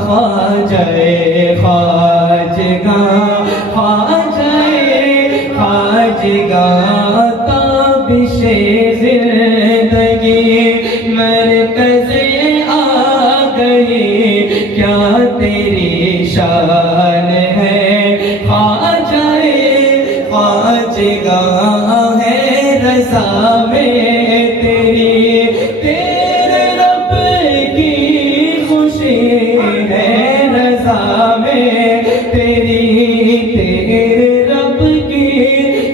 خواجہ خواجہ خواجہ تابش زندگی مرکز آ گئی کیا تیری شان ہے خواجہ خواجہ ہے رضا میں تیری تیرے رب کی خوشی ہے رضا میں تیری تیرے رب کی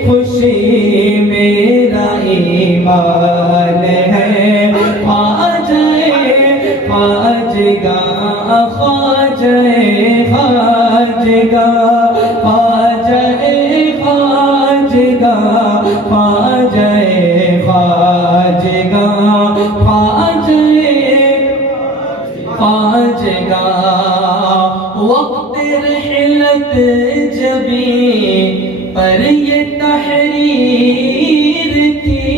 خوشی میرا ایمان ہے خواجہ خواجہ خواجہ خواجہ خواجہ خواجہ خواجہ خواجہ خواجہ وقت رحلت جبی پر یہ تحریر تھی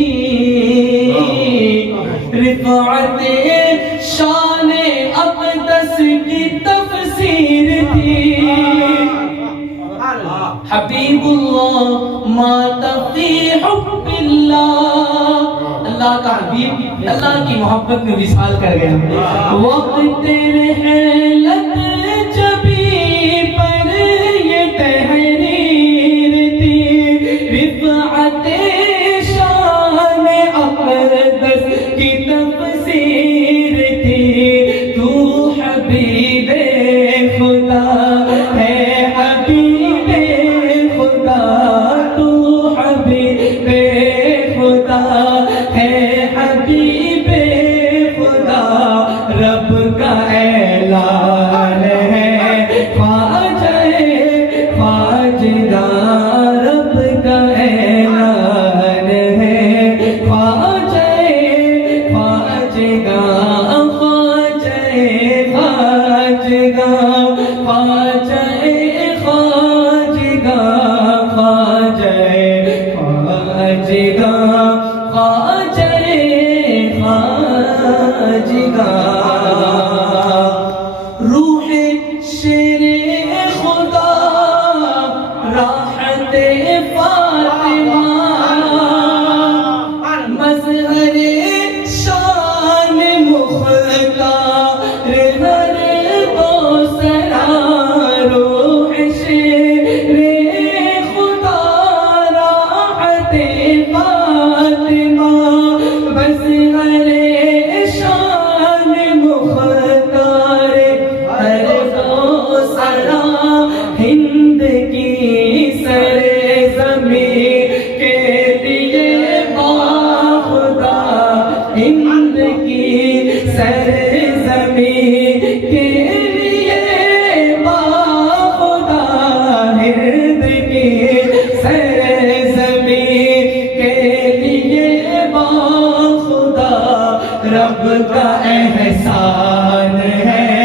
رفعت شان اقدس کی تفسیر تھی حبیب اللہ مات فی حب اللہ اللہ کا حبیب اللہ کی محبت میں وصال کر گیا وقت رحلت جبی پر یہ تحریر تھی رفعت شان اقدس کی تفسیر تھی تو حبیب خدا ہے حبیب خدا تو حبیب خدا ہے حبیب خدا رب کا اعلان ہے خواجہ خواجہ رب کا اعلان ہے خواجہ خواجہ خواجہ خواجہ خواجہ خواجہ خواجہ خواجہ خواجہ خواجہ روح شیر خدا راحت فاطمہ مظہر شان مختار ہر دوسرا روح شیر خدا راحت فاطمہ مظہر شان مختار ہر دوسرا ہند کی سر زمین کے لیے باخدا ہند کی سر زمین کے لیے باخدا ہند کی سر زمین کے لیے باخدا رب کا احسان ہے